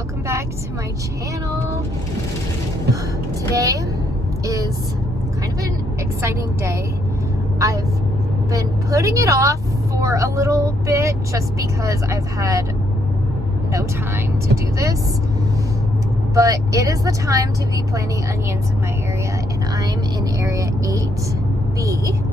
welcome back to my channel. Today is kind of an exciting day. I've been putting it off for a little bit just because I've had no time to do this, but it is the time to be planting onions in my area, and I'm in area 8B.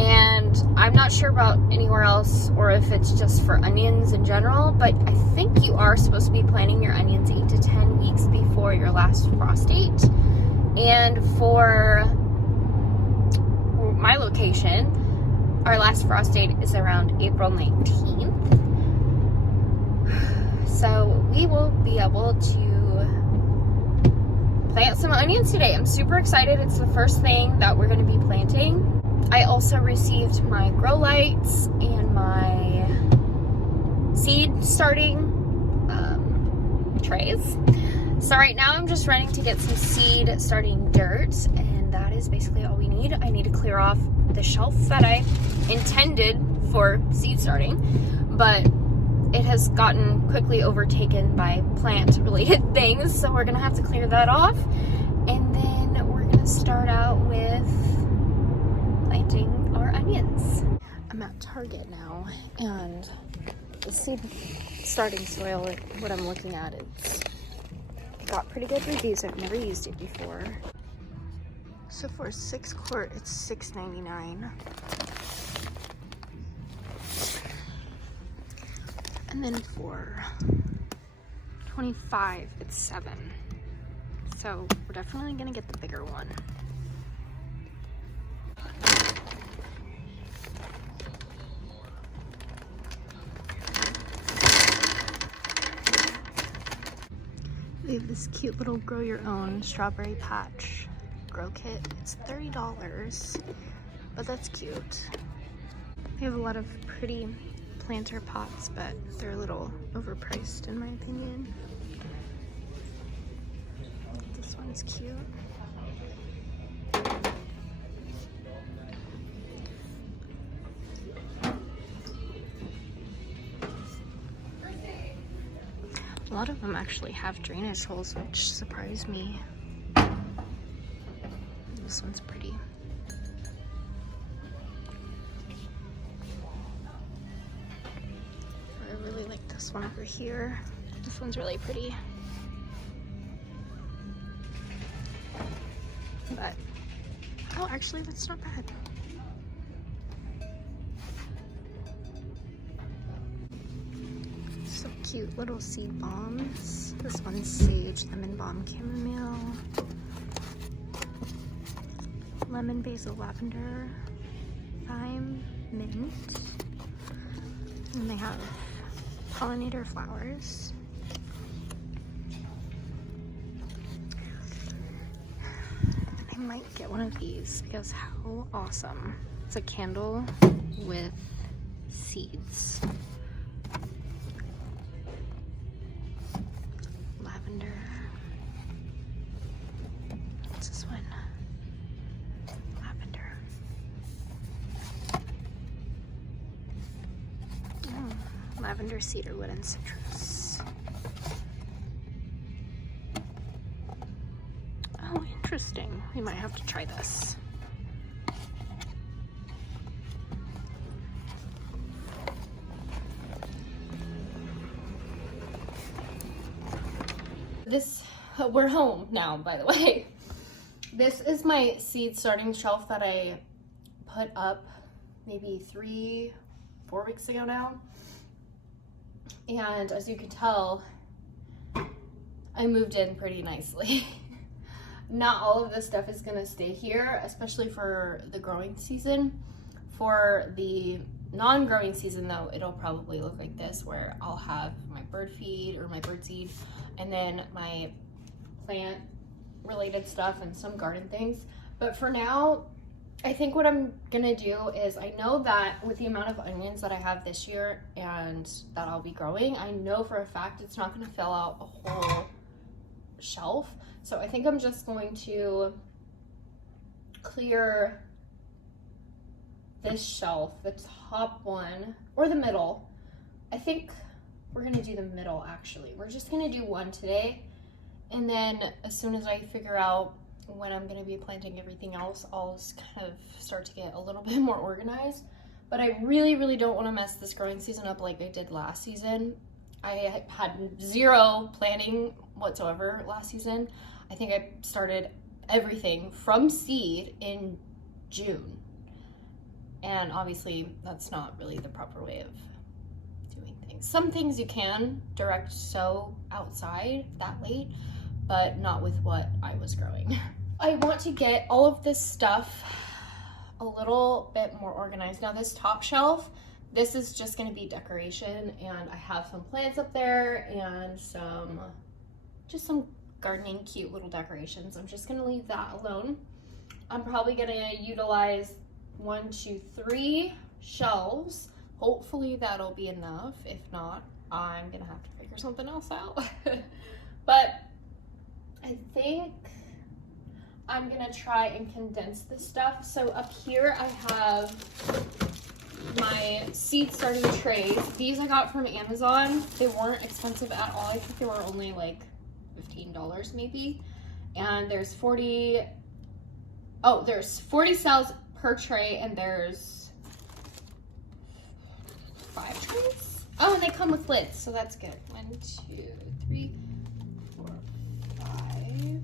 And I'm not sure about anywhere else or if it's just for onions in general, but I think you are supposed to be planting your onions 8 to 10 weeks before your last frost date. And for my location, our last frost date is around April 19th. So we will be able to plant some onions today. I'm super excited. It's the first thing that we're going to be planting. I also received my grow lights and my seed starting trays. So right now I'm just running to get some seed starting dirt, and that is basically all we need. I need to clear off the shelf that I intended for seed starting, but it has gotten quickly overtaken by plant related things, so we're gonna have to clear that off, and then we're gonna start out with planting our onions. I'm at Target now, and the seed starting soil, what I'm looking at, it's got pretty good reviews. I've never used it before. So for a 6 quart, it's $6.99. And then for 25, it's $7. So we're definitely gonna get the bigger one. They have this cute little grow your own strawberry patch grow kit. It's $30, but that's cute. They have a lot of pretty planter pots, but they're a little overpriced in my opinion. This one's cute. A lot of them actually have drainage holes, which surprised me. This one's pretty. I really like this one over here. This one's really pretty. But, oh, actually, that's not bad. So cute little seed bombs. This one's sage, lemon balm, chamomile, lemon, basil, lavender, thyme, mint. And they have pollinator flowers. I might get one of these because how awesome. It's a candle with seeds. Lavender. What's this one? Lavender. Lavender, cedarwood, and citrus. Oh, interesting. We might have to try this. We're home now, by the way. This is my seed starting shelf that I put up maybe 3-4 weeks ago now. And as you can tell, I moved in pretty nicely. Not all of this stuff is gonna stay here, especially for the growing season. For the non-growing season though, it'll probably look like this, where I'll have my bird feed or my bird seed, and then my plant related stuff and some garden things. But for now, I think what I'm gonna do is, I know that with the amount of onions that I have this year and that I'll be growing, I know for a fact it's not gonna fill out a whole shelf. So I think I'm just going to clear this shelf, the top one or the middle. I think we're gonna do the middle actually. We're just gonna do one today. And then as soon as I figure out when I'm gonna be planting everything else, I'll just kind of start to get a little bit more organized. But I really, really don't wanna mess this growing season up like I did last season. I had zero planning whatsoever last season. I think I started everything from seed in June. And obviously that's not really the proper way of doing things. Some things you can direct sow outside that late, but not with what I was growing. I want to get all of this stuff a little bit more organized. Now this top shelf, this is just gonna be decoration, and I have some plants up there and just some gardening cute little decorations. I'm just gonna leave that alone. I'm probably gonna utilize 1, 2, 3 shelves. Hopefully that'll be enough. If not, I'm gonna have to figure something else out. But I think I'm gonna try and condense this stuff. So up here I have my seed starting trays. These I got from Amazon. They weren't expensive at all. I think they were only like $15 maybe. And there's 40 cells per tray, and there's 5 trays. Oh, and they come with lids, so that's good. 1, 2, 3, 4, 5,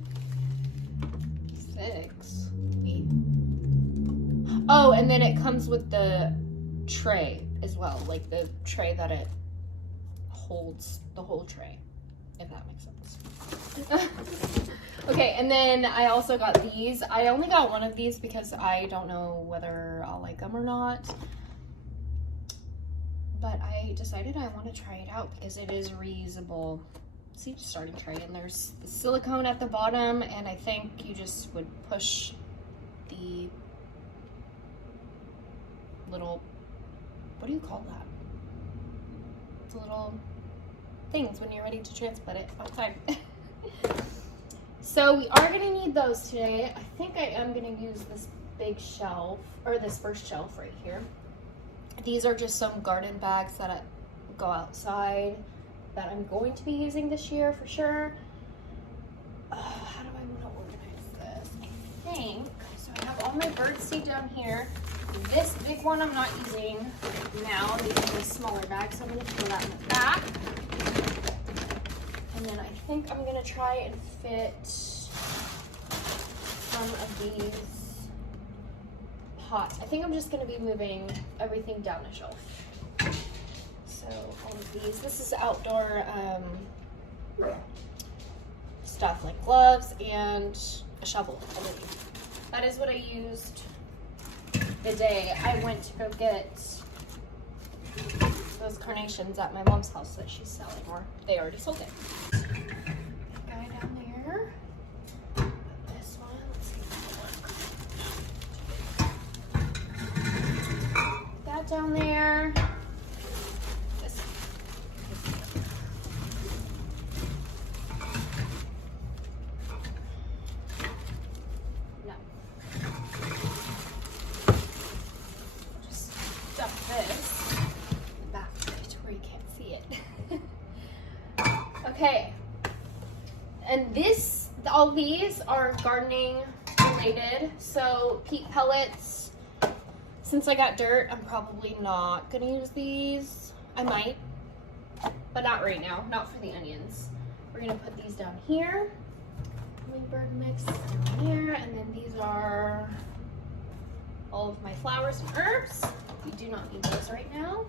6, 8. Oh, and then it comes with the tray as well, like the tray that it holds the whole tray, if that makes sense. Okay, and then I also got these. I only got one of these because I don't know whether I'll like them or not. But I decided I want to try it out because it is reusable seed starting tray. And there's the silicone at the bottom, and I think you just would push the little, what do you call that? It's little things when you're ready to transplant it outside. So we are gonna need those today. I think I am gonna use this big shelf, or this first shelf right here. These are just some garden bags that go outside that I'm going to be using this year for sure. How do I wanna organize this? I think, so I have all my bird seed down here. This big one I'm not using now because it's a smaller bag, so I'm gonna throw that in the back. And then I think I'm gonna try and fit some of these pots. I think I'm just gonna be moving everything down a shelf. So all of these, this is outdoor stuff like gloves and a shovel, I believe. That is what I used the day I went to go get those carnations at my mom's house that she's selling, or they already sold it. Guy down there. This one, let's see if it'll work. That down there. This. No. Just stuff this back to where you can't see it. Okay, and all these are gardening related. So peat pellets, since I got dirt, I'm probably not gonna use these. I might, but not right now, not for the onions. We're gonna put these down here. Hummingbird mix down there, and then these are all of my flowers and herbs. We do not need those right now.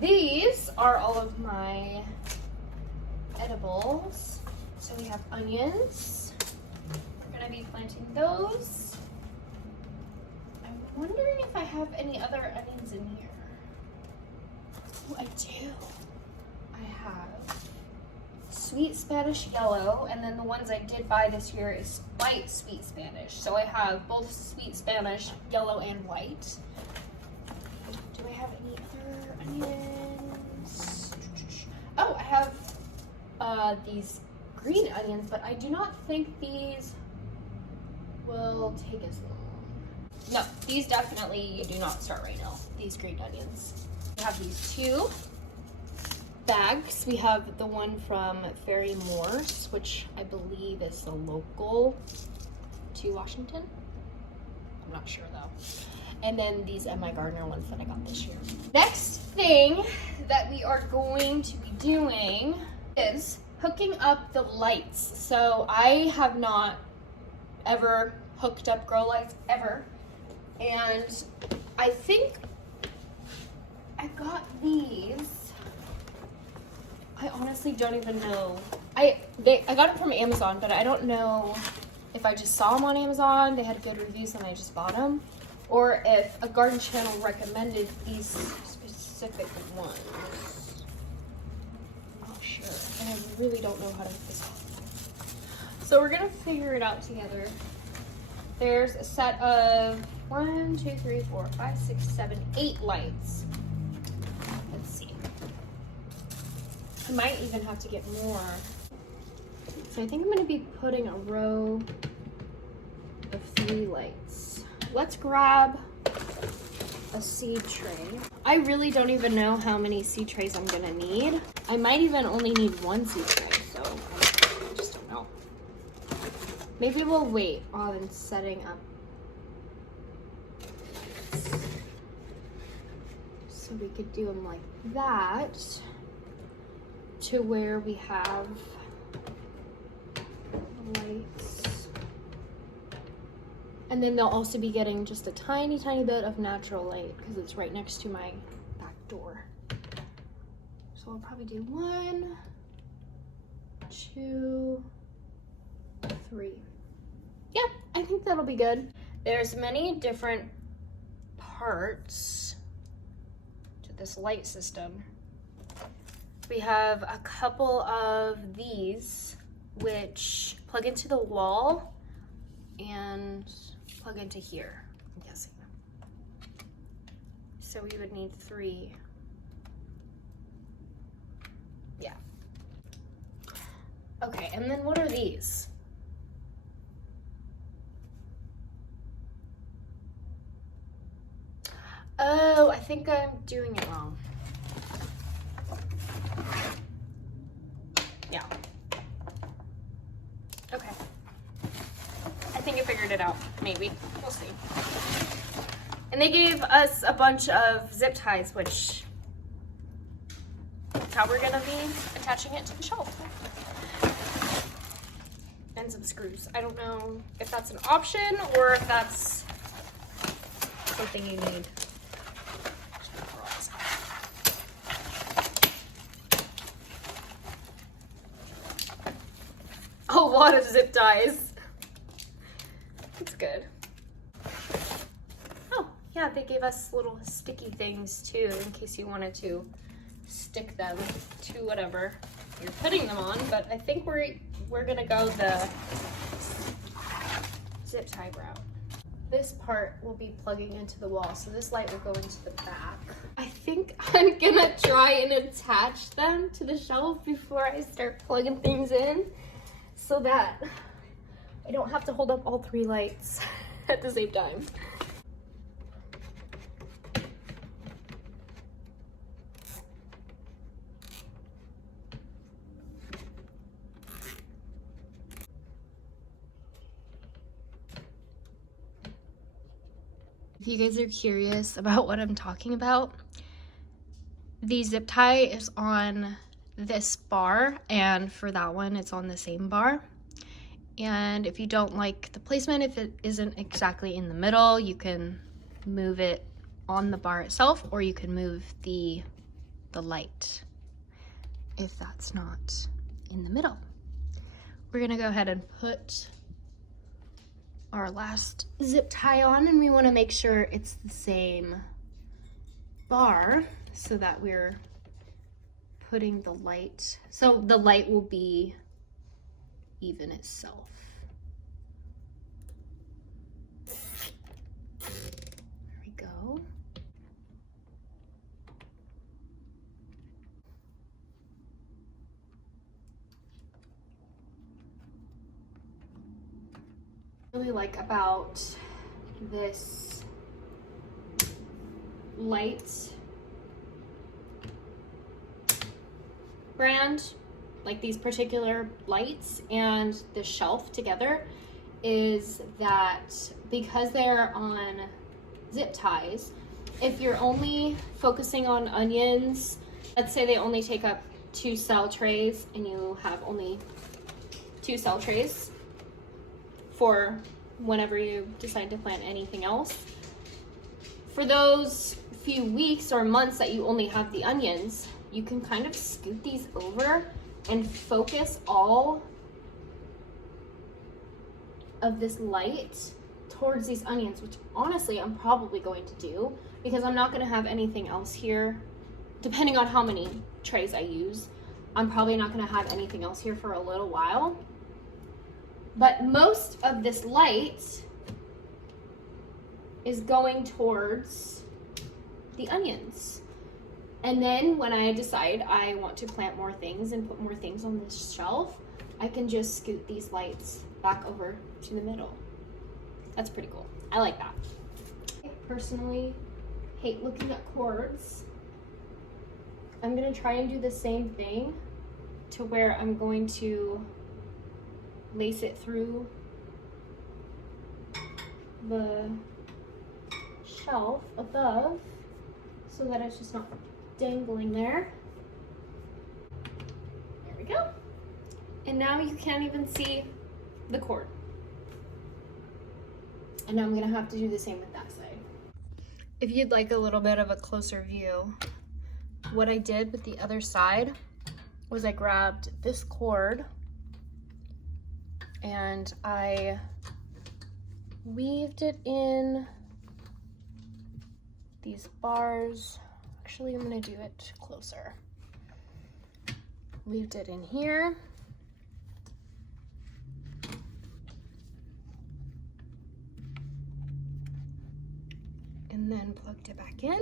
These are all of my edibles. So we have onions. We're gonna be planting those. I'm wondering if I have any other onions in here. Oh, I do. I have sweet Spanish yellow, and then the ones I did buy this year is white sweet Spanish. So I have both sweet Spanish, yellow and white. Do I have any other onions? Oh, I have these green onions, but I do not think these will take as long. No, these definitely you do not start right now, these green onions. We have these two. bags. We have the one from Fairy Morse, which I believe is the local to Washington. I'm not sure though. And then these M.I. Gardner ones that I got this year. Next thing that we are going to be doing is hooking up the lights. So I have not ever hooked up grow lights ever. And I think I got these. I honestly don't even know. I got it from Amazon, but I don't know if I just saw them on Amazon, they had good reviews and I just bought them, or if a garden channel recommended these specific ones. I'm not sure, and I really don't know how to hook this up. So we're gonna figure it out together. There's a set of 1, 2, 3, 4, 5, 6, 7, 8 lights. Let's see. I might even have to get more. So I think I'm gonna be putting a row of 3 lights. Let's grab a seed tray. I really don't even know how many seed trays I'm gonna need. I might even only need 1 seed tray, so I just don't know. Maybe we'll wait on setting up so we could do them like that, to where we have lights. And then they'll also be getting just a tiny bit of natural light because it's right next to my back door. So I'll probably do 1, 2, 3. Yeah, I think that'll be good. There's many different parts to this light system. We have a couple of these which plug into the wall and plug into here, I'm guessing. So we would need 3. Yeah. Okay, and then what are these? Oh, I think I'm doing it wrong. Yeah. Okay. I think I figured it out. Maybe. We'll see. And they gave us a bunch of zip ties, which is how we're gonna be attaching it to the shelf. And some screws. I don't know if that's an option or if that's something you need. A lot of zip ties. That's good. Oh, yeah, they gave us little sticky things too in case you wanted to stick them to whatever you're putting them on, but I think we're gonna go the zip tie route. This part will be plugging into the wall, so this light will go into the back. I think I'm gonna try and attach them to the shelf before I start plugging things in, so that I don't have to hold up all 3 lights at the same time. If you guys are curious about what I'm talking about, the zip tie is on this bar, and for that one it's on the same bar. And if you don't like the placement, if it isn't exactly in the middle, you can move it on the bar itself, or you can move the light if that's not in the middle. We're gonna go ahead and put our last zip tie on, and we want to make sure it's the same bar so that we're putting the light, so the light will be even itself. There we go. Really like about this light brand, like these particular lights and the shelf together, is that because they're on zip ties, if you're only focusing on onions, let's say they only take up 2 cell trays and you have only 2 cell trays for whenever you decide to plant anything else. For those few weeks or months that you only have the onions, you can kind of scoot these over and focus all of this light towards these onions, which honestly I'm probably going to do because I'm not going to have anything else here. Depending on how many trays I use, I'm probably not going to have anything else here for a little while. But most of this light is going towards the onions. And then when I decide I want to plant more things and put more things on this shelf, I can just scoot these lights back over to the middle. That's pretty cool. I like that. I personally hate looking at cords. I'm gonna try and do the same thing to where I'm going to lace it through the shelf above so that it's just not dangling there. There we go. And now you can't even see the cord. And I'm gonna have to do the same with that side. If you'd like a little bit of a closer view, what I did with the other side was I grabbed this cord and I weaved it in these bars. Actually, I'm gonna do it closer. Weaved it in here. And then plugged it back in.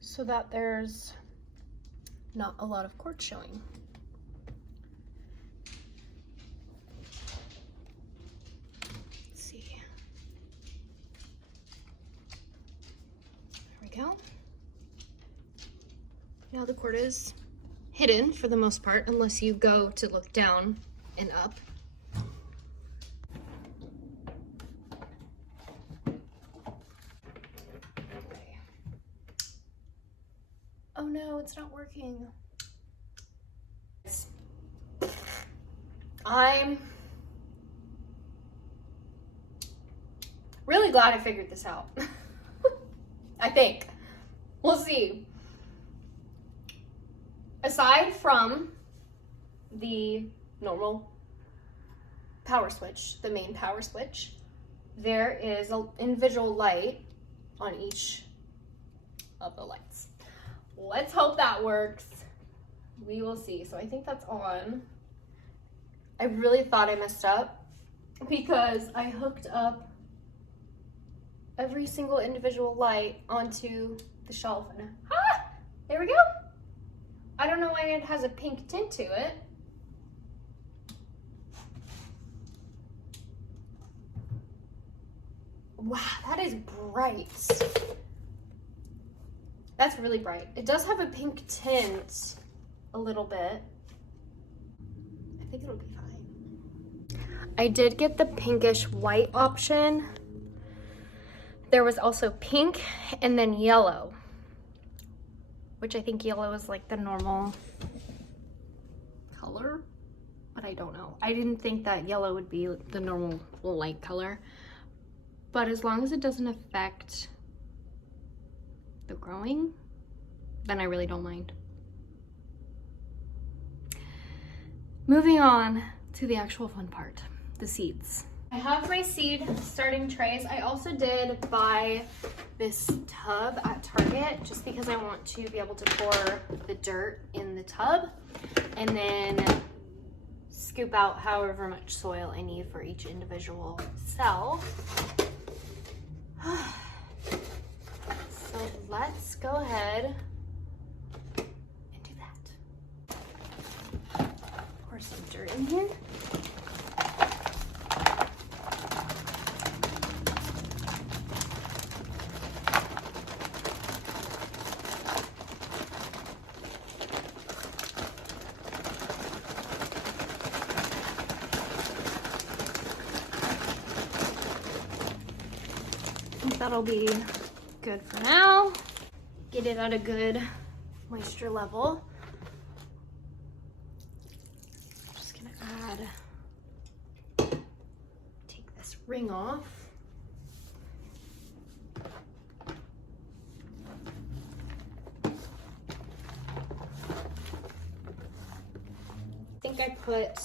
So that there's not a lot of cord showing. Let's see. There we go. Now the cord is hidden for the most part, unless you go to look down and up. Oh no, it's not working. I'm really glad I figured this out. I think. We'll see. Aside from the normal power switch, the main power switch, there is an individual light on each of the lights. Let's hope that works. We will see. So I think that's on. I really thought I messed up because I hooked up every single individual light onto the shelf. And there we go. I don't know why it has a pink tint to it. Wow, that is bright. That's really bright. It does have a pink tint a little bit. I think it'll be fine. I did get the pinkish white option. There was also pink and then yellow, which I think yellow is like the normal color, but I don't know. I didn't think that yellow would be the normal light color, but as long as it doesn't affect the growing, then I really don't mind. Moving on to the actual fun part, the seeds. I have my seed starting trays. I also did buy this tub at Target just because I want to be able to pour the dirt in the tub and then scoop out however much soil I need for each individual cell. So let's go ahead and do that. Pour some dirt in here. think that'll be good for now. Get it at a good moisture level. I'm just gonna take this ring off. I think I put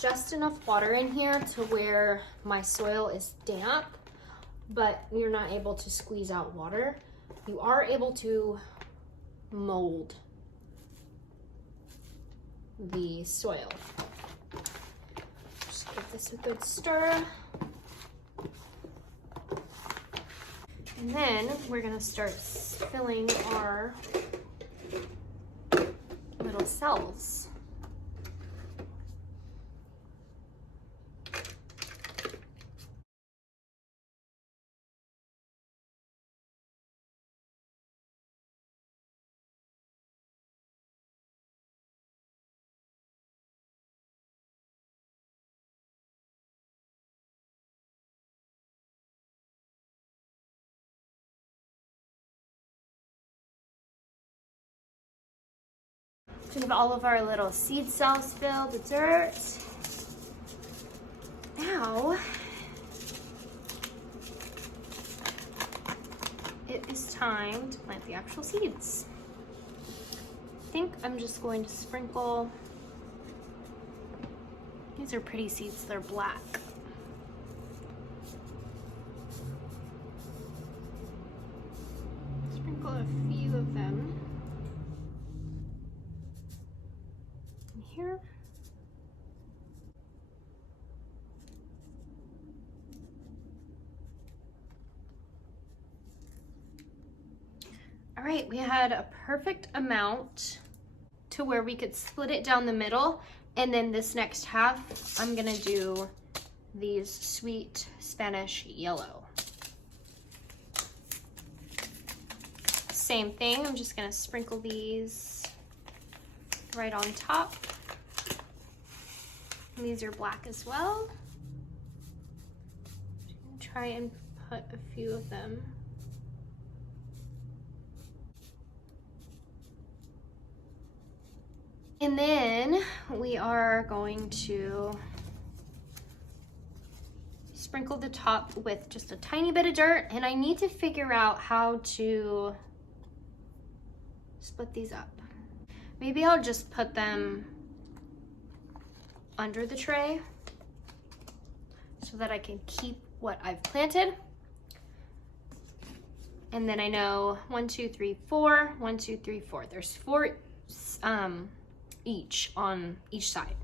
just enough water in here to where my soil is damp, but you're not able to squeeze out water. You are able to mold the soil. Just give this a good stir. And then we're gonna start filling our little cells. We have all of our little seed cells filled with dirt. Now, it is time to plant the actual seeds. I think I'm just going to sprinkle. These are pretty seeds, they're black. Sprinkle a few of them in here. All right, we had a perfect amount to where we could split it down the middle, and then this next half, I'm gonna do these sweet Spanish yellow. Same thing, I'm just gonna sprinkle these right on top. And these are black as well. I'm gonna try and put a few of them. And then we are going to sprinkle the top with just a tiny bit of dirt, and I need to figure out how to split these up. Maybe I'll just put them under the tray so that I can keep what I've planted. And then I know 1, 2, 3, 4, 1, 2, 3, 4. There's 4 each on each side.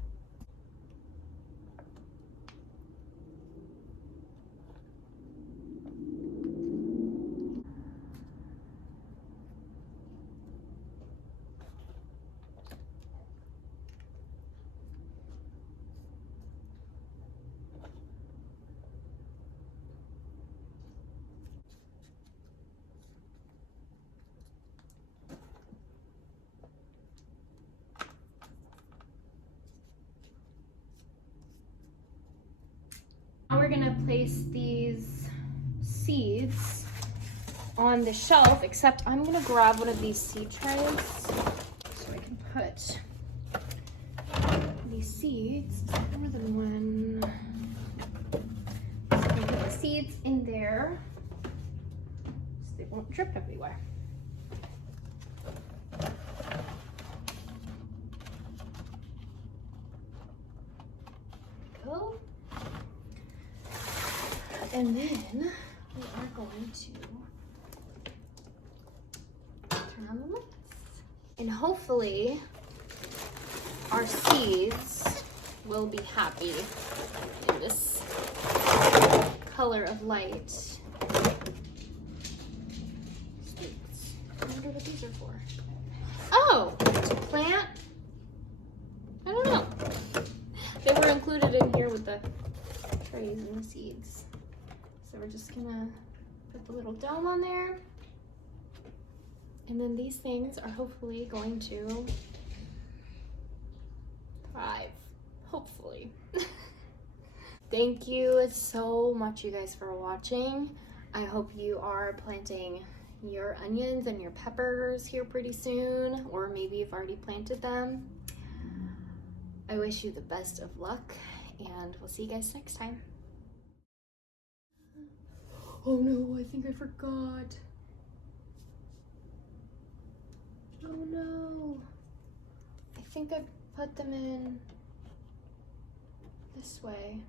Now we're gonna place these seeds on the shelf, except I'm gonna grab one of these seed trays so I can put these seeds, more than one. So I can put the seeds in there so they won't drip everywhere. Go. And then we are going to turn on the lights. And hopefully our seeds will be happy in this color of light. Seeds. I wonder what these are for. Oh, to plant? I don't know. They were included in here with the trays and the seeds. So we're just gonna put the little dome on there. And then these things are hopefully going to thrive, hopefully. Thank you so much, you guys, for watching. I hope you are planting your onions and your peppers here pretty soon, or maybe you've already planted them. I wish you the best of luck, and we'll see you guys next time. Oh no, I think I forgot. Oh no. I think I put them in this way.